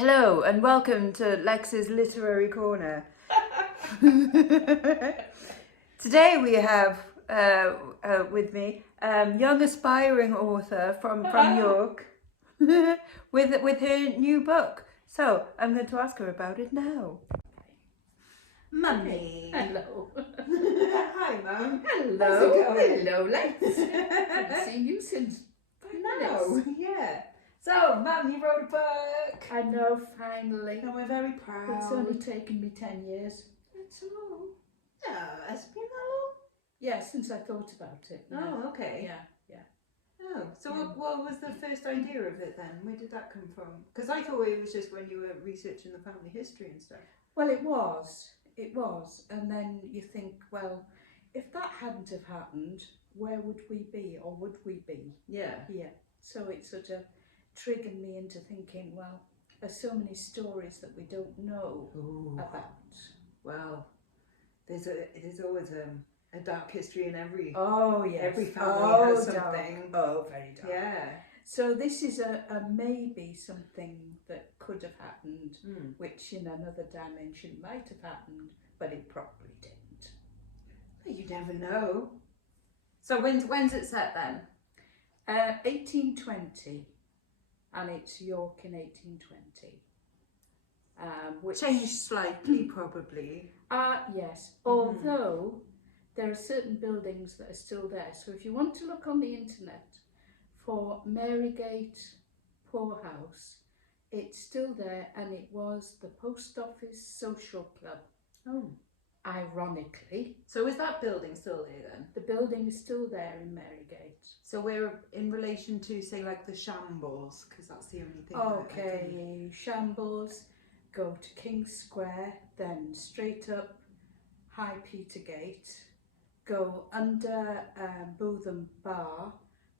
Hello and welcome to Lex's Literary Corner. Today we have with me young aspiring author from York with her new book. So I'm going to ask her about it now. Mummy. Hello. Hi, Mum. Hello. How's it going? Hello, Lex. Haven't seen you since 5 minutes. Yeah. So, Mum, you wrote a book. I know, finally. And we're very proud. It's only taken me 10 years. It's long. No, it's been that Yeah, since I thought about it. Yeah. long. Oh, okay. Yeah. Oh, so Yeah. what was the first idea of it then? Where did that come from? Because I thought it was just when you were researching the family history and stuff. Well, it was. And then you think, well, if that hadn't have happened, where would we be, or would we be? Yeah. Yeah. So it sort of triggered me into thinking, well, there's so many stories that we don't know about. Well, there's always a dark history in every Yes. every family has dark. something. Oh, very dark. Yeah. So this is a maybe something that could have happened, which in another dimension might have happened, but it probably didn't. Well, you never know. So when's it set then? 1820, and it's York in 1820. Which Changed slightly, probably. yes. Although there are certain buildings that are still there. So if you want to look on the internet for Marygate Poorhouse, it's still there, and it was the Post Office Social Club. Oh. Ironically. So is that building still there then? The building is still there in Marygate. So we're in relation to, say, like the Shambles, because that's the only thing. Okay, Shambles, go to King's Square, then straight up High Petergate, go under Bootham Bar,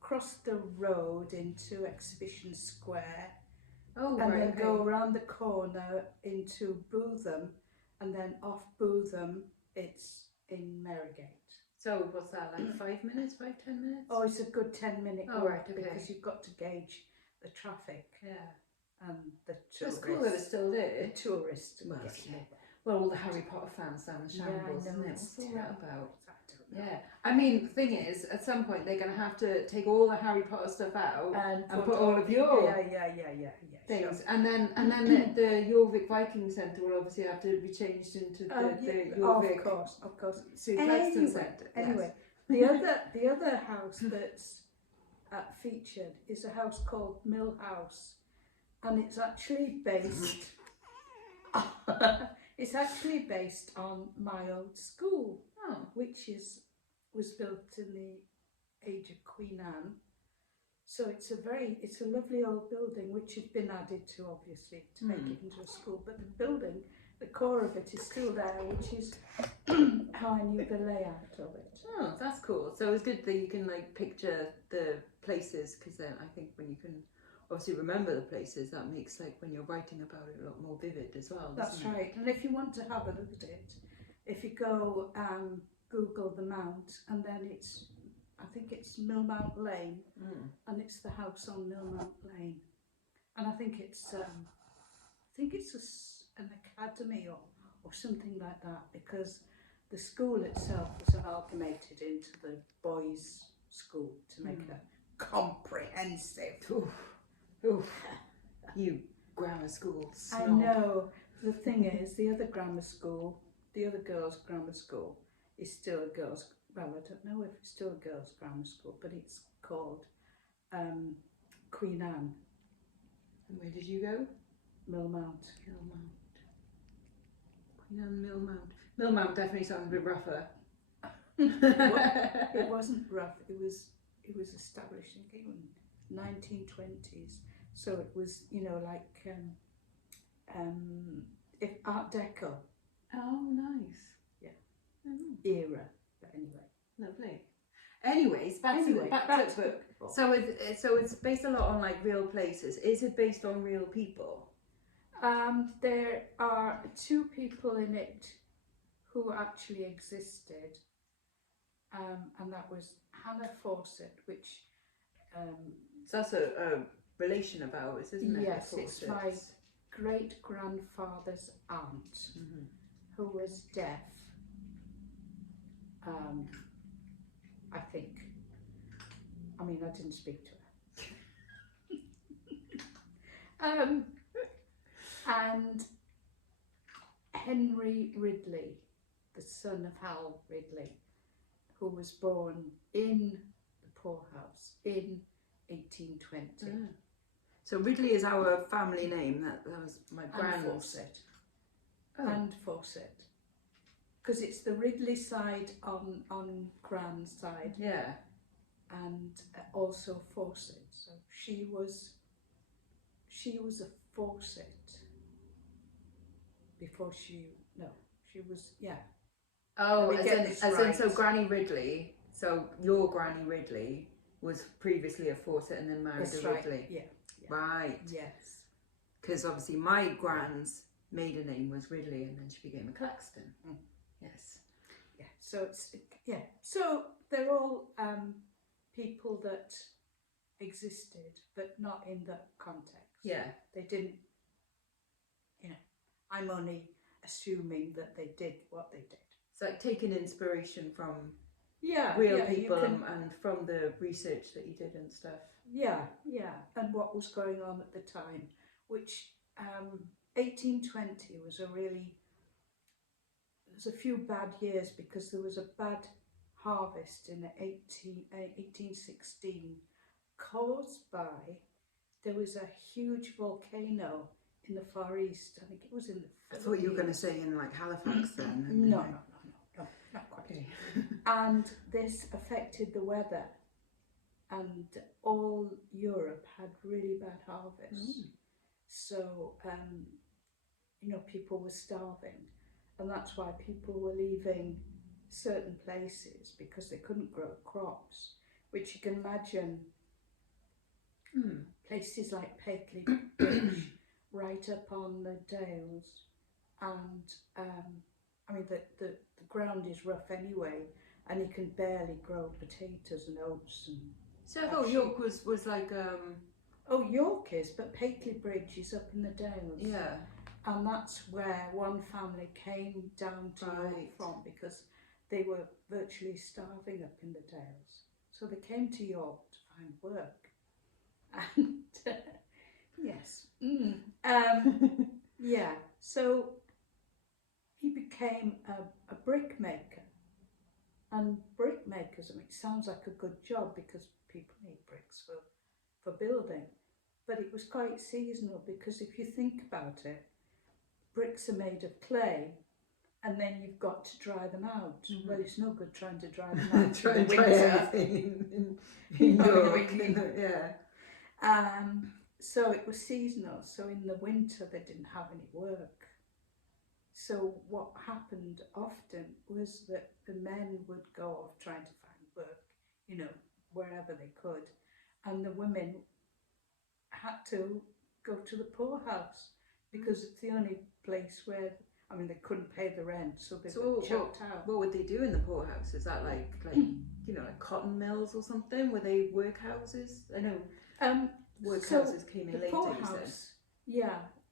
cross the road into Exhibition Square, then go around the corner into Bootham, and then off Bootham it's in Marygate. So what's that, like 5 minutes, 5-10 minutes? Oh, it's a good 10-minute walk, right, okay. because you've got to gauge the traffic. Yeah. And the tourists. It's cool that it's still there. The tourists. Well, yeah. Well, all the Harry Potter fans down the Shambles, yeah, isn't it? What's all that about? I don't know. Yeah. I mean, the thing is, at some point they're going to have to take all the Harry Potter stuff out and put all of your things. Sure. And then the Jorvik Viking Centre will obviously have to be changed into the Jorvik. Of course. Claxton Centre. Anyway, the other house that's featured is a house called Mill House, and it's actually based. It's actually based on my old school, which was built in the age of Queen Anne. So it's a lovely old building which has been added to, obviously, to make it into a school. But the building, the core of it is still there, which is how I knew the layout of it. Oh, that's cool. So it's good that you can like picture the places, because then I think when you can obviously remember the places, that makes like when you're writing about it a lot more vivid as well. That's right. And if you want to have a look at it, if you go Google the Mount, and then I think it's Millmount Lane, and it's the house on Millmount Lane, and I think it's an academy or something like that, because the school itself was amalgamated into the boys' school to make it comprehensive. Oof. You grammar school snob. I know. The thing is, the other girls' grammar school is still a girls'. Well, I don't know if it's still a girls' grammar school, but it's called Queen Anne. And where did you go? Millmount. Queen Anne Millmount. Millmount definitely sounds a bit rougher. It wasn't rough. It was established in 1920s. So it was, like if Art Deco. Oh, nice. Yeah. Era. But anyway. Lovely. Anyways, back to the book. So it's based a lot on like real places. Is it based on real people? There are 2 people in it who actually existed, and that was Hannah Fawcett, which so that's a relation of ours, isn't it? Yes, it's my great-grandfather's aunt, who was deaf, I think. I mean, I didn't speak to her. And Henry Ridley, the son of Hal Ridley, who was born in the poorhouse in 1820. So Ridley is our family name. That was my grand's. And Fawcett. And Fawcett. Because it's the Ridley side on Gran's side. Yeah. And also Fawcett. So she was a Fawcett before she was, yeah. Oh, as in, so Granny Ridley, so your Granny Ridley was previously a Fawcett and then married a Ridley. Yeah. Right. Yes. Because obviously my grand's maiden name was Ridley and then she became a Claxton. Yes. Yeah. So it's, yeah. So they're all people that existed, but not in that context. Yeah. They didn't, I'm only assuming that they did what they did. It's like taking inspiration from real people and from the research that you did and stuff. Yeah, and what was going on at the time, which 1820 was a few bad years because there was a bad harvest in 1816 caused by, there was a huge volcano in the Far East. I think it was in the Philippines. I thought you were going to say in like Halifax then. No, not quite. Okay. And this affected the weather, and all Europe had really bad harvests. So, people were starving, and that's why people were leaving certain places because they couldn't grow crops, which you can imagine places like Paisley Bridge, right up on the dales, and the ground is rough anyway, and you can barely grow potatoes and oats. And so I thought York was like Oh, York is, but Paisley Bridge is up in the dales. Yeah. And that's where one family came down to York from, because they were virtually starving up in the dales. So they came to York to find work. And yes. Yeah. So he became a brickmaker. And brickmakers, it sounds like a good job because people need bricks for building. But it was quite seasonal, because if you think about it, bricks are made of clay, and then you've got to dry them out. Well, it's no good trying to dry them out try in the winter. in York. So it was seasonal. So in the winter they didn't have any work. So what happened often was that the men would go off trying to find work, wherever they could, and the women had to go to the poorhouse, because it's the only place where, they couldn't pay the rent, so they got chucked out. What would they do in the poorhouse? Is that like like cotton mills or something? Were they workhouses? I know workhouses came in later. The poorhouse,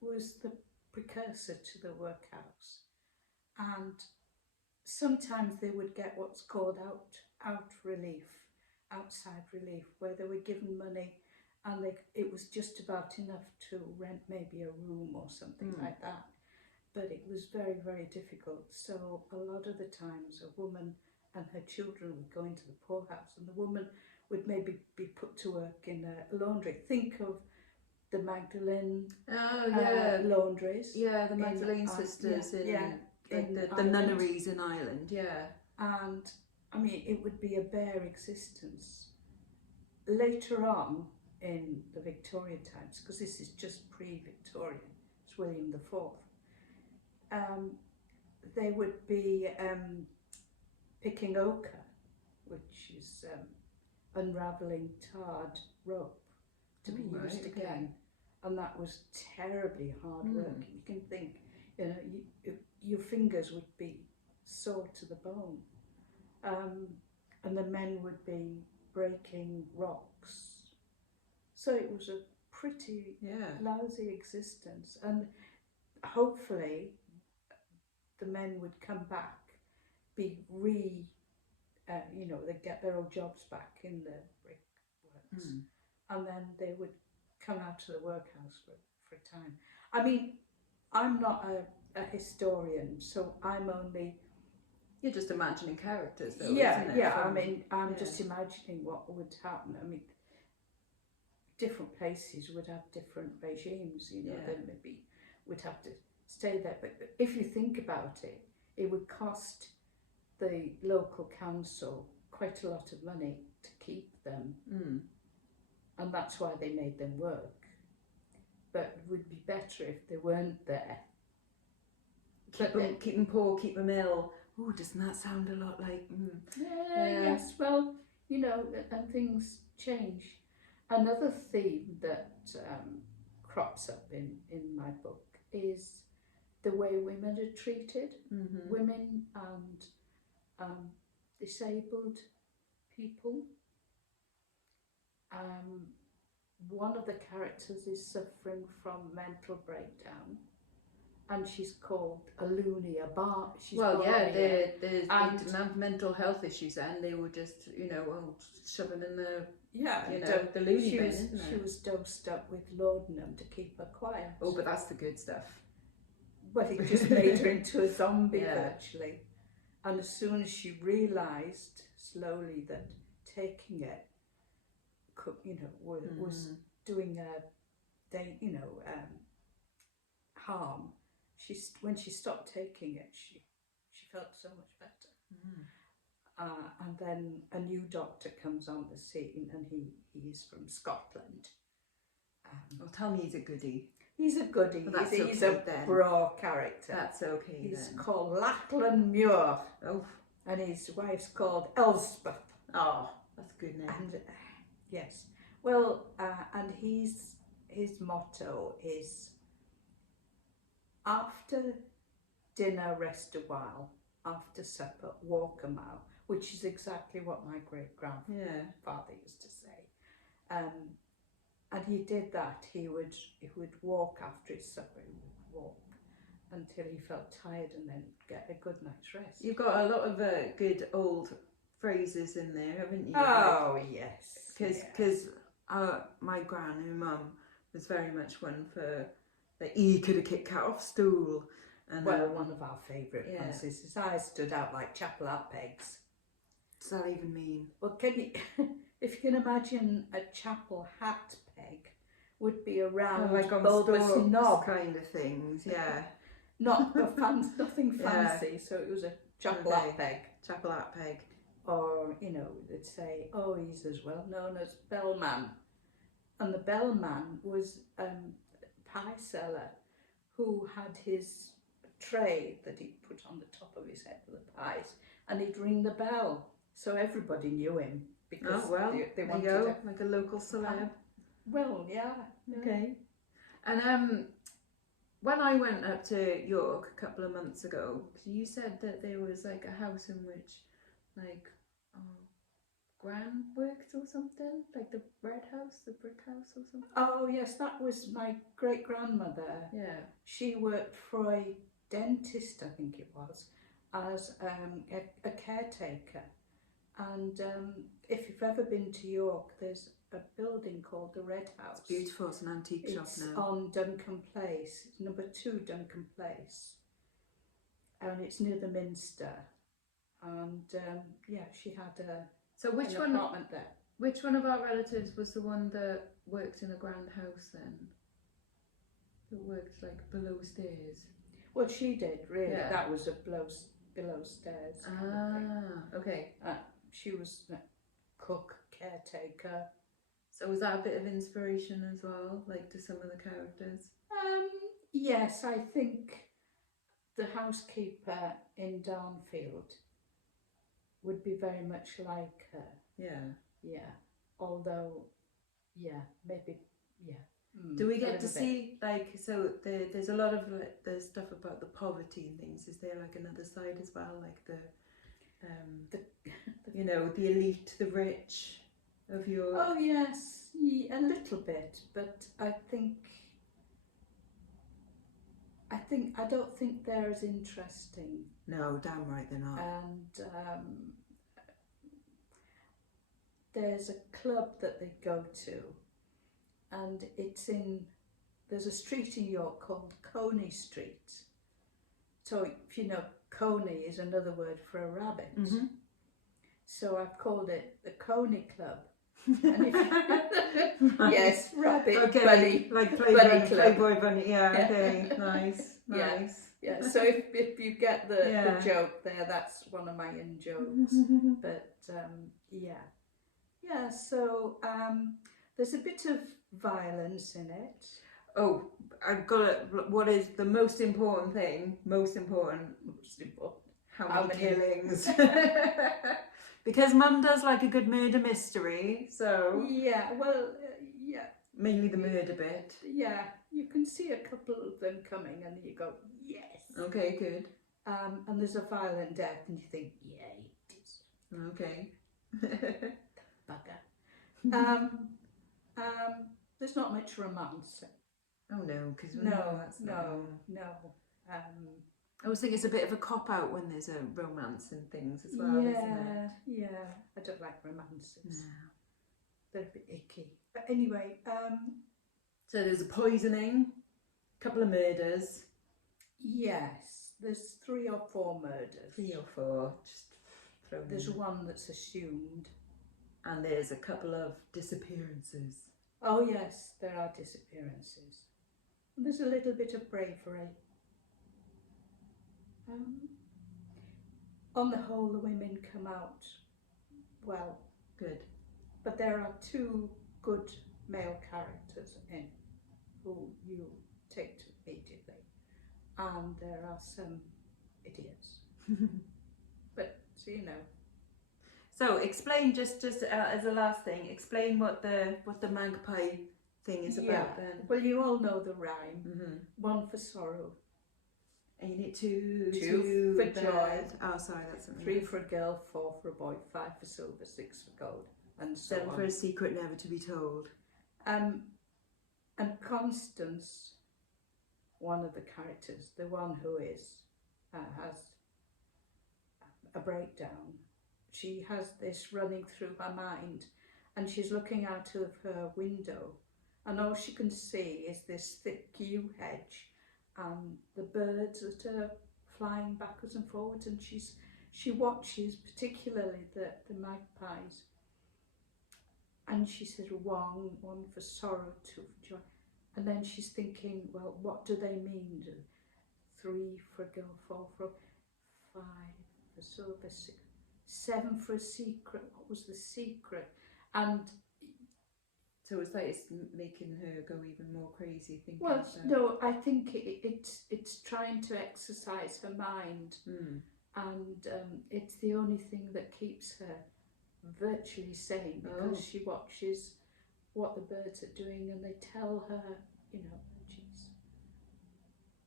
was the precursor to the workhouse, and sometimes they would get what's called outside relief, where they were given money, and it was just about enough to rent maybe a room or something like that. But it was very, very difficult. So a lot of the times a woman and her children would go into the poorhouse, and the woman would maybe be put to work in a laundry. Think of the Magdalene laundries. Yeah, the Magdalene sisters in the Nunneries in Ireland. Yeah. And it would be a bare existence. Later on in the Victorian times, because this is just pre-Victorian, it's William IV, they would be picking ochre, which is unravelling tarred rope to be used again. And that was terribly hard work. You can think, your fingers would be sore to the bone. And the men would be breaking rocks. So it was a pretty lousy existence, and hopefully the men would come back, be you know, they'd get their old jobs back in the brickworks, and then they would come out to the workhouse for a time. I mean, I'm not a historian, so I'm only... You're just imagining characters, though, yeah, isn't it? yeah. I mean, I'm just imagining what would happen. I mean, different places would have different regimes, you know, then maybe would have to stay there. But if you think about it, it would cost the local council quite a lot of money to keep them. And that's why they made them work. But it would be better if they weren't there. Keep them poor, keep them ill. Oh, doesn't that sound a lot like... Yes, well, you know, and things change. Another theme that crops up in my book is the way women are treated. Women and disabled people. One of the characters is suffering from mental breakdown, and she's called a loony, a bar. They didn't have mental health issues, and they were just, you know, shove them in the the loony bin, isn't it? She was dosed up with laudanum to keep her quiet. Oh, but that's the good stuff. Well, it just made her into a zombie virtually, and as soon as she realised slowly that taking it, you know, was doing harm. When she stopped taking it, she felt so much better. And then a new doctor comes on the scene, and he is from Scotland. Well, tell me he's a goodie. He's a goodie. Well, he's a braw character. That's okay. He's called Lachlan Muir. Oh, and his wife's called Elspeth. Oh, that's a good name. And yes, well, and his motto is, after dinner rest a while, after supper walk a mile, which is exactly what my great-grandfather used to say. And he did that. He would walk after his supper. He would walk until he felt tired, and then get a good night's rest. You've got a lot of good old phrases in there, haven't you? Oh, yes. Because my gran, her mum, was very much one for that he could have kicked cat off stool. And well, one of our favourite ones is his eyes stood out like chapel hat pegs. What does that even mean? Well, can you, if you can imagine a chapel hat peg would be a round, like on bulbous knob kind of things, nothing fancy. So it was a chapel hat peg. Chapel hat peg. Or, you know, they'd say, oh, he's as well known as Bellman. And the Bellman was a pie seller who had his tray that he'd put on the top of his head with the pies, and he'd ring the bell, so everybody knew him, because they wanted to, like a local celeb. Well, yeah. Okay. And when I went up to York a couple of months ago, you said that there was like a house in which, like, Gran worked or something, like the bread house, the brick house or something. Oh yes, that was my great grandmother. Yeah. She worked for a dentist, I think it was, as a caretaker. And if you've ever been to York, there's a building called the Red House. It's beautiful. It's an antique shop now. It's on Duncan Place. It's number 2 Duncan Place, and it's near the Minster. And she had an apartment there. Which one of our relatives was the one that worked in a grand house then? That worked like below stairs? Well, she did, really. Yeah. That was a below stairs. Okay. She was a cook, caretaker. So was that a bit of inspiration as well, like to some of the characters? Yes, I think the housekeeper in Darnfield would be very much like her. Yeah. Yeah. Although, maybe. Do we get to see, like, so there's a lot of the stuff about the poverty and things. Is there like another side as well, like the you know, the elite, the rich? of your... Oh yes, a little bit, but I don't think they're as interesting. No, damn right they're not. And there's a club that they go to, and there's a street in York called Coney Street. So if you know, Coney is another word for a rabbit. So I've called it the Coney Club. And if Right. Yes, rabbit, Okay, bunny, like bunny club. Playboy bunny, yeah, okay, nice, Yeah. nice. Yeah, so if you get the joke there, that's one of my in-jokes. But yeah, so there's a bit of violence in it. Oh, I've got what is the most important thing? Most important. How many killings? Because Mum does like a good murder mystery, so... Yeah, well, yeah. Mainly the murder bit. Yeah, you can see a couple of them coming and you go, yes. Okay, good. And there's a violent death and you think, yeah, it is. Okay. Bugger. There's not much romance. Oh no, because No. I always think it's a bit of a cop-out when there's a romance and things as well, isn't it? Yeah. I don't like romances. No. They're a bit icky. But anyway, so there's a poisoning, a couple of murders. Yes, there's 3 or 4 murders. 3 or 4, just thrown There's in. one that's assumed. And there's a couple of disappearances. Oh yes, there are disappearances. And there's a little bit of bravery. On the whole, the women come out well. Good. But there are 2 good male characters in who you take to immediately. And there are some idiots. But, so you know. So explain just as a last thing, explain what the Mangapai thing is about then. Well, you all know the rhyme. 1 for sorrow. Ain't it 2 for joy. Oh, sorry, that's something 3 else. for a girl, 4 for a boy, 5 for silver, 6 for gold, and so 7 on. for a secret never to be told. And Constance, one of the characters, the one who has a breakdown, she has this running through her mind, and she's looking out of her window, and all she can see is this thick yew hedge and the birds that are flying backwards and forwards, and she watches particularly the magpies, and she said 1 for sorrow, 2 for joy, and then she's thinking, well, what do they mean? 3 for a girl, 4 for 5 for silver, 6, 7 for a secret. What was the secret? And so it's like it's making her go even more crazy thinking. Well, no, I think it's trying to exercise her mind, and it's the only thing that keeps her virtually sane, because she watches what the birds are doing, and they tell her, you know,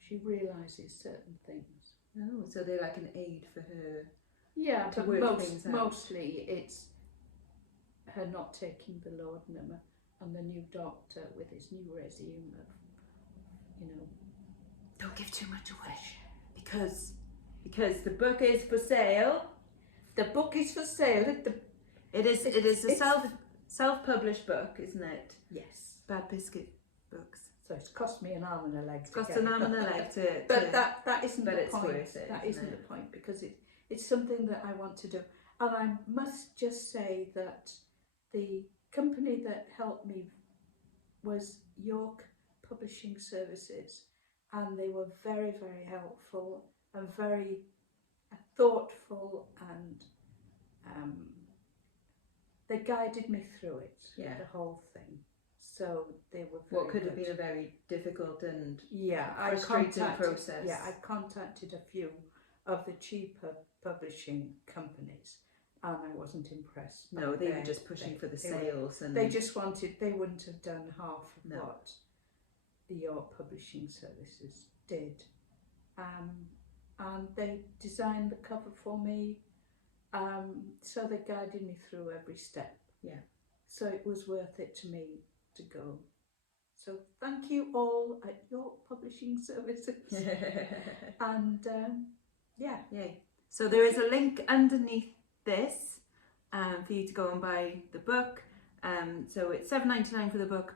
she realises certain things. Oh, so they're like an aid for her. Yeah, to but work things out. mostly it's her not taking the laudanum, and the new doctor with his new regime of, you know. Don't give too much away, because the book is for sale. The book is for sale. It is a self-published book, isn't it? Yes. Bad Biscuit Books. So it's cost me an arm and a leg. It's cost an arm and a leg to. But that isn't the point. Worth it, that isn't the point, because it's something that I want to do, and I must just say that the company that helped me was York Publishing Services, and they were very, very helpful and very thoughtful, and they guided me through it, the whole thing. So they were very what could have good. been a very difficult and frustrating process. Yeah, I contacted a few of the cheaper publishing companies, and I wasn't impressed. No, they were just pushing for the sales, and they just wanted. They wouldn't have done half of what the York Publishing Services did, and they designed the cover for me. So they guided me through every step. Yeah. So it was worth it to me to go. So thank you all at your publishing services. And yeah. Yay. So there is a link underneath this for you to go and buy the book. So it's $7.99 for the book,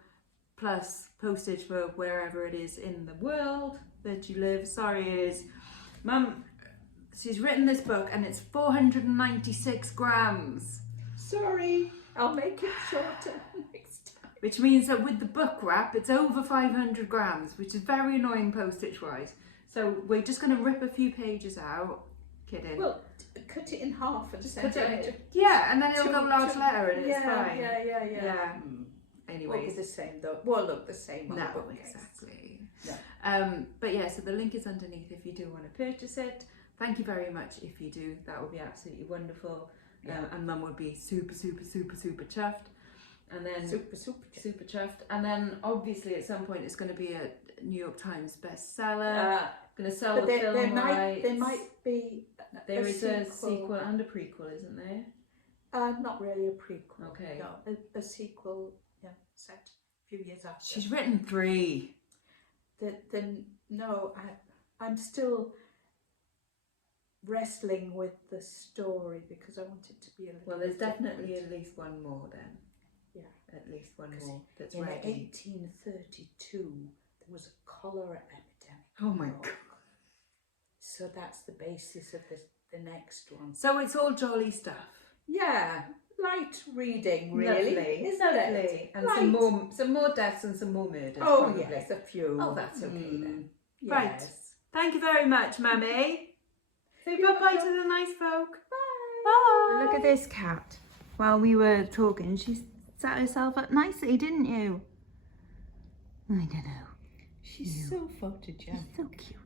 plus postage for wherever it is in the world that you live. Sorry, it is. Mum, she's written this book and it's 496 grams. Sorry, I'll make it shorter next time. Which means that with the book wrap, it's over 500 grams, which is very annoying postage-wise. So we're just going to rip a few pages out. Kidding. Well, cut it in half and send it. Yeah, and then it'll go large letter and it's fine. Yeah. Anyways. Won't be the same though. Won't look the same on the No, bookcase. exactly. No. But yeah, so the link is underneath if you do want to purchase it. Thank you very much if you do. That would be absolutely wonderful. And Mum would be super, super, super, super chuffed. And then super chuffed. And then obviously at some point it's going to be a New York Times bestseller. Going to sell the film rights. There might be. There is a sequel and a prequel, isn't there? Not really a prequel. Okay. No, a sequel. Yeah, set a few years after. She's written 3. No, I'm still wrestling with the story because I want it to be a little. Well, there's bit definitely different. at least one more then. Yeah. At least one more that's in ready. 1832, there was a cholera epidemic. Oh my God. So that's the basis of the next one. So it's all jolly stuff. Yeah, light reading, really. Lovely. Isn't Lovely. it? And Light. some more deaths and some more murders. Oh, probably. yes, a few. Oh, that's okay then. Yes. Right. Thank you very much, Mummy. Say bye-bye to the nice folk. Bye. Bye. Look at this cat. While we were talking, she sat herself up nicely, didn't you? I don't know. She's so photogenic. She's so cute.